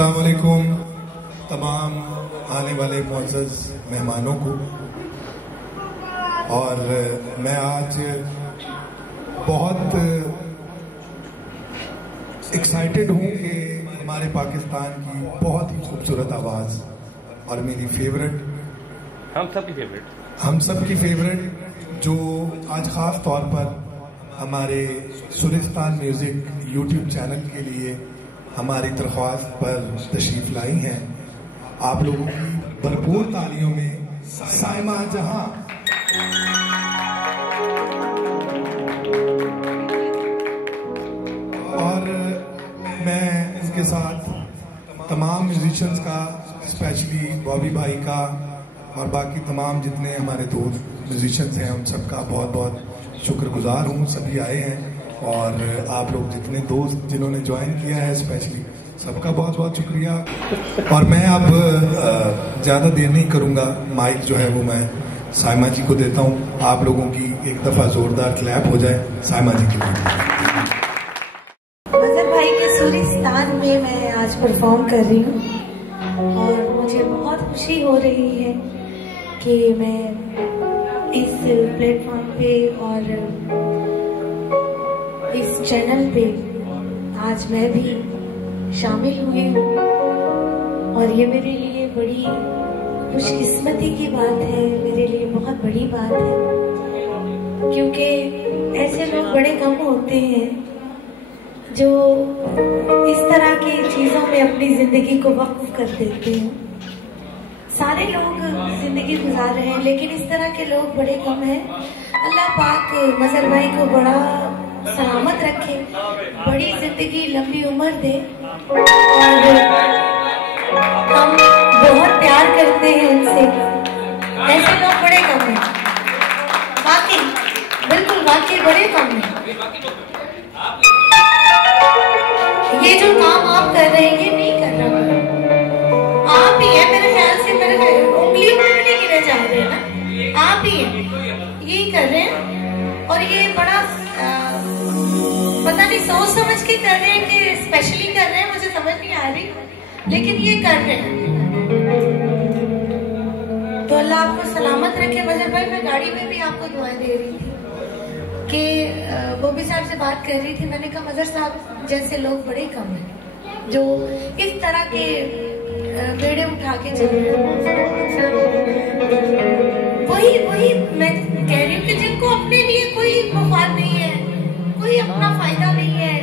अस्सलाम वालेकुम तमाम आने वाले मुअज़्ज़ज़ मेहमानों को। और मैं आज बहुत एक्साइटेड हूँ कि हमारे पाकिस्तान की बहुत ही खूबसूरत आवाज़ और मेरी फेवरेट, हम सब की फेवरेट जो आज ख़ास तौर पर हमारे सुरिस्तान म्यूज़िक यूट्यूब चैनल के लिए हमारी दरख्वास्त पर तशरीफ लाई हैं। आप लोगों की भरपूर तालियों में साइमा जहां। और मैं इसके साथ तमाम म्यूजिशियंस का, स्पेशली बॉबी भाई का और बाकी तमाम जितने हमारे दोस्त म्यूजिशियंस हैं उन सबका बहुत बहुत शुक्रगुजार हूँ। सभी आए हैं और आप लोग जितने दोस्त जिन्होंने ज्वाइन किया है स्पेशली सबका बहुत बहुत शुक्रिया। और मैं अब ज़्यादा देर नहीं करूँगा, माइक जो है वो मैं साइमा जी को देता हूँ। आप लोगों की एक दफ़ा ज़ोरदार क्लैप हो जाए साइमा जी के लिए। मजहर भाई के सुरिस्तान में मैं आज परफॉर्म कर रही हूँ और मुझे बहुत खुशी हो रही है कि मैं इस प्लेटफॉर्म पे और इस चैनल पे आज मैं भी शामिल हुई हूँ। और ये मेरे लिए बड़ी खुशकिस्मती की बात है, मेरे लिए बहुत बड़ी बात है, क्योंकि ऐसे लोग बड़े कम होते हैं जो इस तरह की चीज़ों में अपनी ज़िंदगी को वक्फ कर देते हैं। सारे लोग ज़िंदगी गुजार रहे हैं लेकिन इस तरह के लोग बड़े कम हैं। अल्लाह पाक मजहर भाई को बड़ा सलामत रखे, बड़ी जिंदगी लंबी उम्र दे। और हम बहुत प्यार करते हैं उनसे, ऐसे लोग बड़े कम हैं, वाकई बिल्कुल वाकई बड़े कम हैं। ये जो काम आप कर रहे हैं ये नहीं कर रहा आप ही है, मेरे ख्याल से मेरे उंगलियों में नहीं गिने जा रहे हैं ना, आप ही है, यही कर रहे हैं। और ये बड़ा पता नहीं सोच समझ के कर रहे हैं कि स्पेशली कर रहे हैं, मुझे समझ नहीं आ रही, लेकिन ये कर रहे हैं। तो अल्लाह आपको सलामत रखे। मजहर भाई मैं गाड़ी में भी आपको दुआएं दे रही थी कि बॉबी साहब से बात कर रही थी, मैंने कहा मजहर साहब जैसे लोग बड़े कम हैं जो इस तरह के बेड़े उठा के चल रहे हैं। वही मैं कह रही हूँ कि जिनको अपने लिए कोई मुफाद नहीं है, कोई अपना फायदा नहीं है,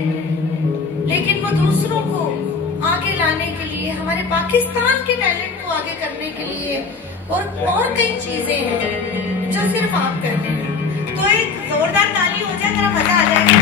लेकिन वो दूसरों को आगे लाने के लिए, हमारे पाकिस्तान के टैलेंट को आगे करने के लिए और कई चीजें हैं जो सिर्फ आप करते हैं। तो एक जोरदार ताली हो जाए, जरा मजा आ जाएगा।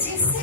जिस